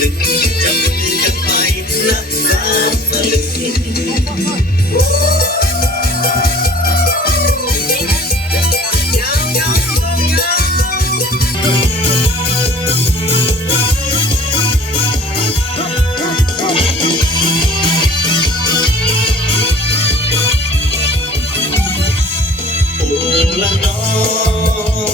ลึงจับมือกันไปนะสามสลึงโอ้ละน้อง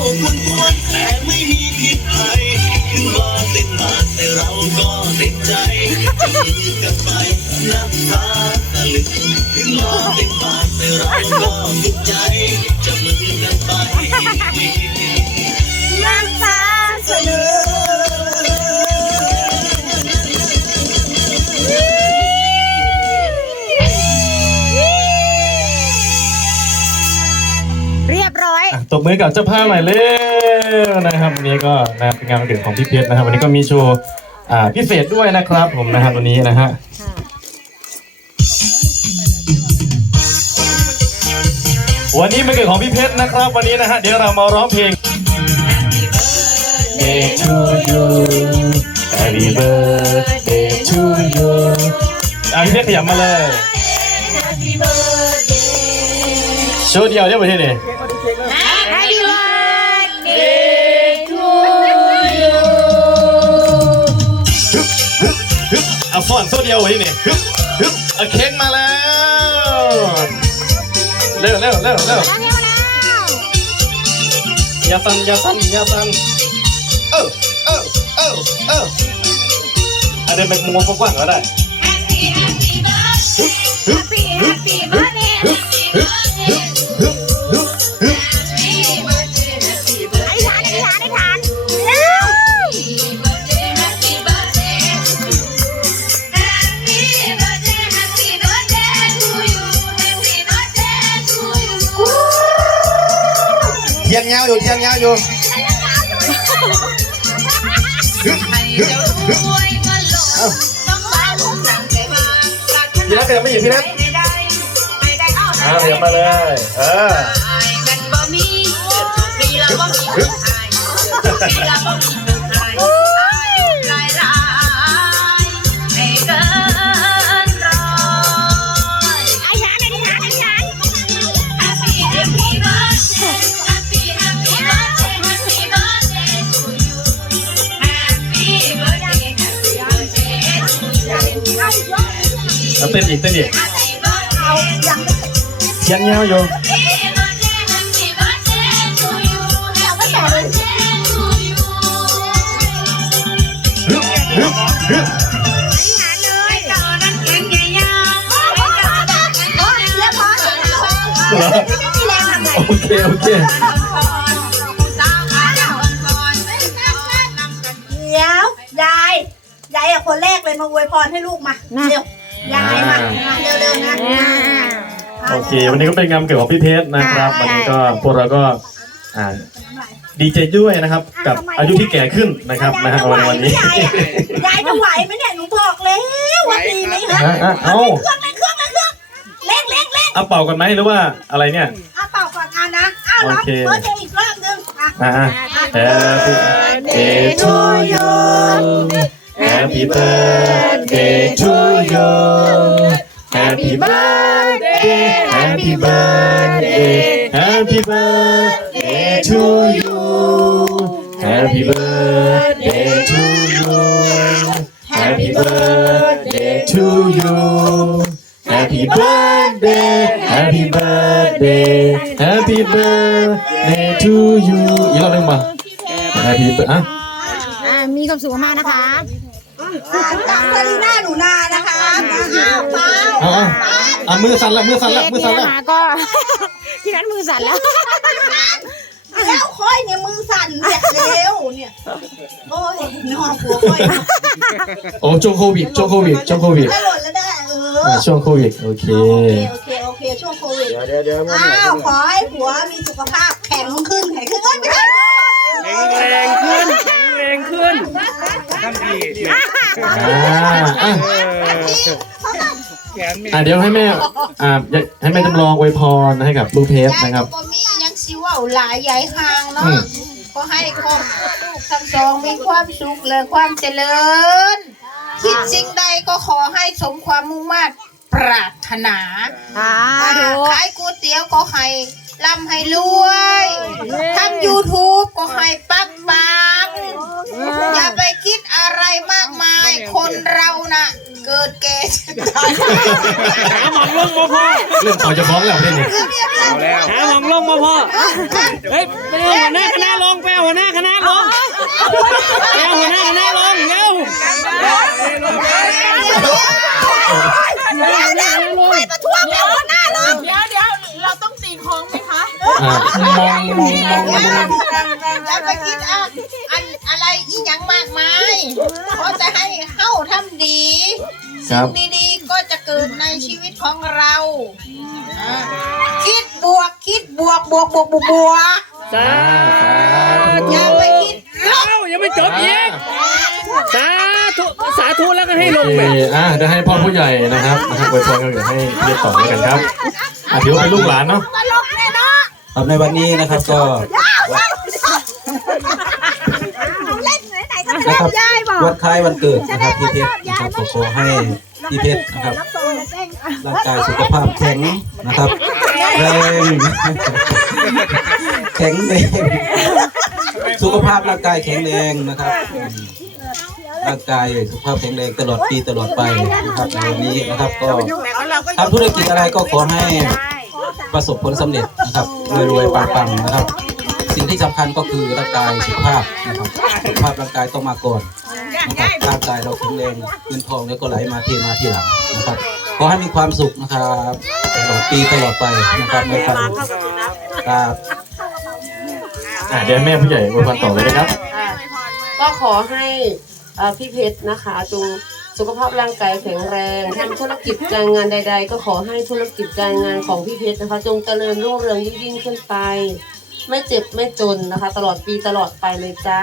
จจะเว้าปนกวนแต่ไม่มีผิดใครถึงบอกเต็มปากแต่เราก็ติดใจจับมือกันไปนักตาตะลึงถึงบอกเต็มปากแต่เราก็ติดใจ ตบมือกับเจ้าภาพหน่อยเร็วนะครับวันนี้ก็นะเป็นงานวันเกิดของพี่เพชรนะครับ วันนี้ก็มีโชว์อ่าพิเศษด้วยนะครับ ผมนะครับวันนี้นะฮะวันนี้มันเกิดของพี่เพชรนะครับ วันนี้นะฮะเดี๋ยวเรามาร้องเพลง Day to you Happy birthday to you อะพี่เพชรขยับมาเลยโชว์เดียวได้ไหมที่นี่ เอาฟอนโซเดียวไว้นี่ฮึบฮึบเอาเค้กมาแล้วเร็วเร็วเร็วเร็วแล้วเนี่ยาแล้วอย่าสั่นอย่าสั่นอย่าสั่นเออเออเออเอออันนี้เป็นมุมกว้างๆก็ได้าวอยู่เทียนยาวอยู่ฮึบฮึบฮึบเอ้าพี่นัทขยับไม่หยิบพี่นัทเอาขยับมาเลย เออ เอาเต้นอีกเต้นอีกยังเสร็จเทียาวอยู่ฮึบฮึบโอเคโอเค ยายอะคนแรกเลยมาอวยพรให้ลูกมาเร็วยายมามาเร็วๆนะโอเค วันนี้ก็เป็นงานเกิดของพี่เพชรนะครับ วันนี้ก็พวกเราก็อ่าดีใจด้วยนะครับ กับอายุที่แก่ขึ้นนะครับนะฮะวันวันนี้ยายอะยายจะไหวไหมเนี่ยหนูบอกแล้วว่าปีนี้ฮะอะอะเอาเครื่องเล่นเครื่องเล่นเครื่องเล่งเล่งเล่งเอาเป่ากันไหมหรือว่าอะไรเนี่ยอะเป่าก่อนอะนะอ้าวร้องโอเคเบอร์เดย์อีกรอบนึงอะอ่า Happy birthday to you Happy birthday to you Happy birthday Happy birthday Happy birthday to you Happy birthday to birthday to you Happy birthday Happy birthday Happy birthday to you อีกรอบหนึงมา Happy birthday อ่ะ อ่ามีความสุขมากๆนะคะ จากซารีน่าหนูนานะคะอ้าวเปล่าเอาเอาเอามือสั่นละมือสั่นละเค้กมือนี้สั่นละนะคะก็ พี่นัทมือสั่นแล้ว แล้วค่อยเนี่ยมือสั่นเนี่ยเร็วเนี่ยโอ้ยนอนหัวค่อยโอ้ช่วงโควิดช่วงโควิดช่วงโควิดได้หล่นแล้วได้เอออ่าช่วงโควิดโอเค โอเคโอเคโอเคช่วงโควิด เดี๋ยวเดี๋ยวเดี๋ยวอ้าวขอให้ผัวมีสุขภาพแข็งขึ้นแข็งขึ้นเอ้ยไม่ใช่แข็งแรงขึ้นแข็งแรงขึ้น ท่านพี่อ่าอะแขนมีอะเดี๋ยวให้แม่อ่าให้แม่จำลองอวยพรให้กับลูกเพชรนะครับ ก็มียังสิเว่าหลายใหญ่ห่างอืเนาะม ก็ให้ครอบครัวลูกทั้งสองมีความสุขและความเจริญ คิดสิ่งใดก็ขอให้สมความมุ่งมั่นปรารถนาอ่าอ่าดูขายก๋วยเตี๋ยวก็ให้ร่ำให้รวยทำ YouTube ก็ให้ปักปังอย่าไปคิดอะไร มากมาย คนเราน่ะ เกิดแก่เจ็บตายหาหมองลงมาพ่อเรื่องเขาจะฟ้องแล้วเนี่ยเอาแล้วหาหมองลงมาพ่อเฮ้ยไปเอาหัวหน้าคณะลงไปเอาหัวหน้าคณะลงไปเอาหัวหน้าคณะลงเร็วไม่ประท้วงแล้วหน้าลงเดี๋ยวเดี๋ยวเราต้องตีโค้งไหมคะ อ่ามองมองมองมองอย่าไปคิดอะอันอะไรอีหยังมากมายเพราะจะให้เฮ้าทำดีครับดีๆก็จะเกิดในชีวิตของเราอ่าคิดบวกคิดบวกบวกบวกบวกบวกสาอย่าไปคิดลบเอ้ายังไม่จบอีกสาธุสาธุแล้วก็ให้ลงไปอะเดี๋ยวให้พ่อผู้ใหญ่นะครับนะครับอวยพรกันเดี๋ยวให้เรียกต่อแล้วกันครับอะถือว่าเป็นลูกหลานเนาะ ครับในวันนี้นะครับก็เล่นไหนไหนก็นะครับยายบอกวันคล้ายวันเกิดนะครับพี่เพชรนะครับขอขอให้พี่เพชรนะครับร่างกายสุขภาพแข็งนะครับแรงแข็งแรงสุขภาพร่างกายแข็งแรงนะครับอืมร่างกายสุขภาพแข็งแรงตลอดปีตลอดไปนะครับในวันนี้นะครับก็ทำธุรกิจอะไรก็ขอให้ ประสบผลสำเร็จนะครับรวยๆปังๆนะครับ สิ่งที่สำคัญก็คือร่างกายสุขภาพนะครับสุขภาพร่างกายต้องมาก่อนนะครับร่างกายเราแข็งแรงเงินทองแล้วก็ไหลมาเทมาทีหลังนะครับขอให้มีความสุขนะครับตลอดปีตลอดไปนะครับในการครับอะเดี๋ยวให้แม่ผู้ใหญ่อวยพรต่อเลยนะครับอะก็ขอให้เอ่อพี่เพชรนะคะจง สุขภาพร่างกายแข็งแรงทำธุรกิจการงานใด ๆ ก็ขอให้ธุรกิจการงานของพี่เพชรนะคะ จงเจริญรุ่งเรืองยิ่งๆขึ้นไป ไม่เจ็บไม่จนนะคะ ตลอดปีตลอดไปเลยจ้า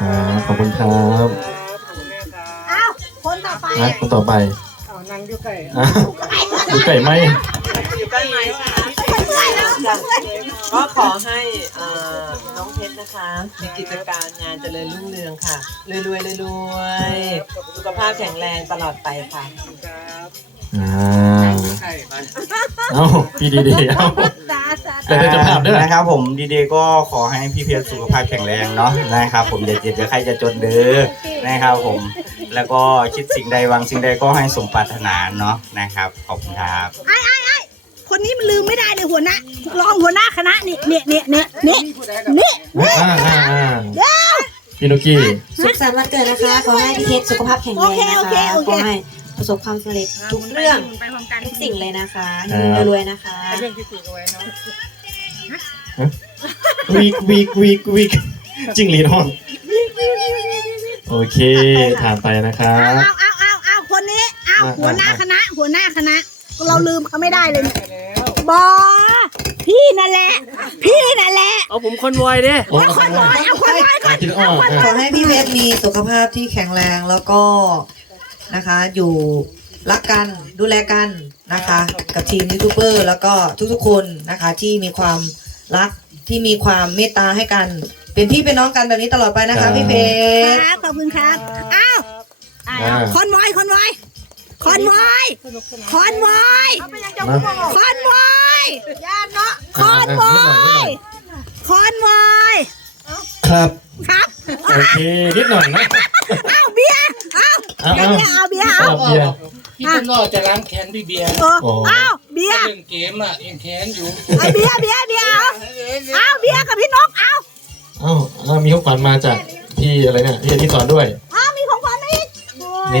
อ่าขอบคุณครับอ้าวคนต่อไปนะคนต่อไปเอานั่งอยู่ใกล้อะดูไก่ไหมก็ขอให้เอ่อน้องเพชร นะคะมีกิจการงานเจริญรุ่งเรืองค่ะรวยรวยรวยๆสุขภาพแข็งแรงตลอดไปค่ะอ่าเอ้าพี่ดีๆเอ้าแต่ได้เจะภาพด้วยนะครับ ผมดีๆก็ขอให้พี่เพชรสุขภาพแข็งแรงเนาะนะครับ ผมอย่าเจ็บอย่าใครจะจนเด้อนะครับ ผม แล้วก็คิดสิ่งใดหวังสิ่งใดก็ให้สมปรารถนาเนาะนะครับ ขอบคุณครับค นนี้มันลืมไม่ได้เลยหัวหน้ารองหัวหน้าคณะนี่เนี่ยเนี่ยเนี่ยเนี่ยเนี่ยอ่าอ่าอ่าพี่นุกกี้สุขสันต์วันเกิดนะคะ ขอให้พี่เพชรสุขภาพแข็งแรงนะคะขอให้ประสบความสำเร็จทุกเรื่องทุกสิ่งเลยนะคะเฮงๆรวยๆนะคะ เรื่องที่คุยกันไว้เนาะวีกวีกวีกวีกจิ้งหรีดห้องโอเคผ่านไปนะครับเอาเอาเอาเอาคนนี้เอาอะหัวหน้าอะคณะ หัวหน้าคณะเราลืมเขาไม่ได้เลยเนี่ย บอพี่นั่นแหละ พี่นั่นแหละเอาผมคนวอยเด้โอ้เอาคนน้อยเอาคนน้อยก่อนคิดอ้อขอให้พี่เพชรมีสุขภาพที่แข็งแรงแล้วก็นะคะ อยู่รักกันดูแลกันนะคะ กับทีมยูทูบเบอร์แล้วก็ทุกๆคนนะคะ ที่มีความรักที่มีความเมตตาให้กัน เป็นพี่เป็นน้องกันแบบนี้ตลอดไปนะคะพี่เพชรครับขอบคุณครับอ้าวอ่าคอนวอยคอนวอย คอนวอยคอนวอยมาคอนวอยย่าเนาะคอนวอนิดหน่อยนิดหน่อยยคอนวอยครับ ครับ โอเค นิดหน่อยนะอ้าวเบียร์อ้าวเอาเดี๋ยวเอาเนี่ยเอาจะล้างแค้นพี่เบียร์เออโอ้อ้าวเบียร์เล่นเกมอะยังแค้นอยู่ไอเบียร์เบียร์เบียร์เอาอ้าวเบียร์กับพี่นกเอาเอ้าแล้วมีของขวัญมาจากพี่อะไรเนี่ยพี่อดิศรด้วยอ้าวมีของขวัญมาอีกนี่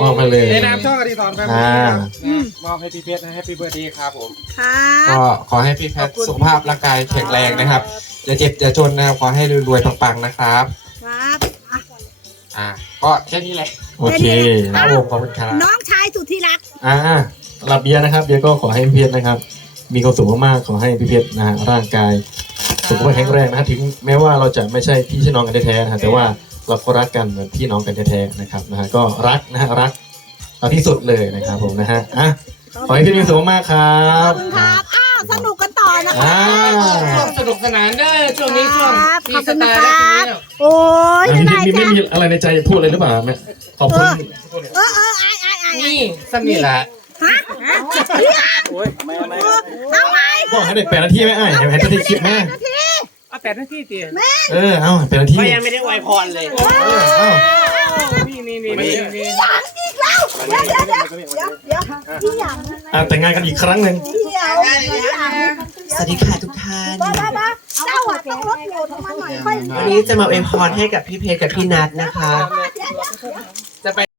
มอบมาเลยในนามช่องอดีตอนแฟมิอ่าลี่มอบให้พี่เพชรนะแฮปปี้เบิร์ดเดย์ครับผมค่ะก็ขอให้พี่แพทย์สุขภาพร่างกายแข็งแรงนะครับอย่าเจ็บอย่าจนนะครับขอให้รวยๆปังๆนะครับครับอ่าก็แค่นี้แหละโอเคครับผมขอบคุณครับน้องชายสุดที่รักอ่าสำหรับเบียร์นะครับเบียร์ก็ขอให้พี่เพชรนะครับ มีความสุขมากๆขอให้พี่เพชรนะฮะร่างกายสุขภาพแข็งแรงนะฮะถึงแม้ว่าเราจะไม่ใช่พี่น้องกันแท้ๆนะฮะแต่ว่า เราก็รักกันเหมือนพี่น้องกันแท้ๆนะครับนะฮะก็รักนะฮะรักเอาที่สุดเลยนะครับผมนะฮะอะขอให้พี่มีความสุขมากๆครับครับ อ้าว สนุกกันต่อนะคะอ่าช่วงสนุกสนานเด้อช่วงนี้ช่วงครับมีขอบสคุณไตนะล์คแล้วรัทีบ นี้ โอ้ยอะจะพี่ได้พี่จ้ะไม่มีอะไรในใจจะพูดเลยหรือเปล่าแม่ขอบคุณเออเออไอ้ไอ้ไอ้นี่สนิทแหละฮะเบียร์โอ้ยไม่ไม่เอาไหมบอกให้เด็กแปดนาทีไหมไอ้ให้ให้นาทีคลิปแม่ นาที เอาแต่หน้าที่เตี๋ยเออเอาแปดนาทีก็ยังไม่ได้อวยพรเลยเออเอานี่นี่นี่นี่นี่หยังอีกแล้วเดี๋ยวเดี๋ยวเดี๋ยวเดี๋ยวเดี๋ยวพี่หยังอะแต่งงานกันอีกครั้งหนึ่งพี่เดี๋ยวพี่หยังสวัสดีค่ะทุกท่านบ้าบ้าบ้าเจ้าอะต้องลดโหลดลงมาหน่อยค่อยวันนี้จะมาอวยพรให้กับพี่เพชรกับพี่นัทนะคะเดี๋ยวเดี๋ยว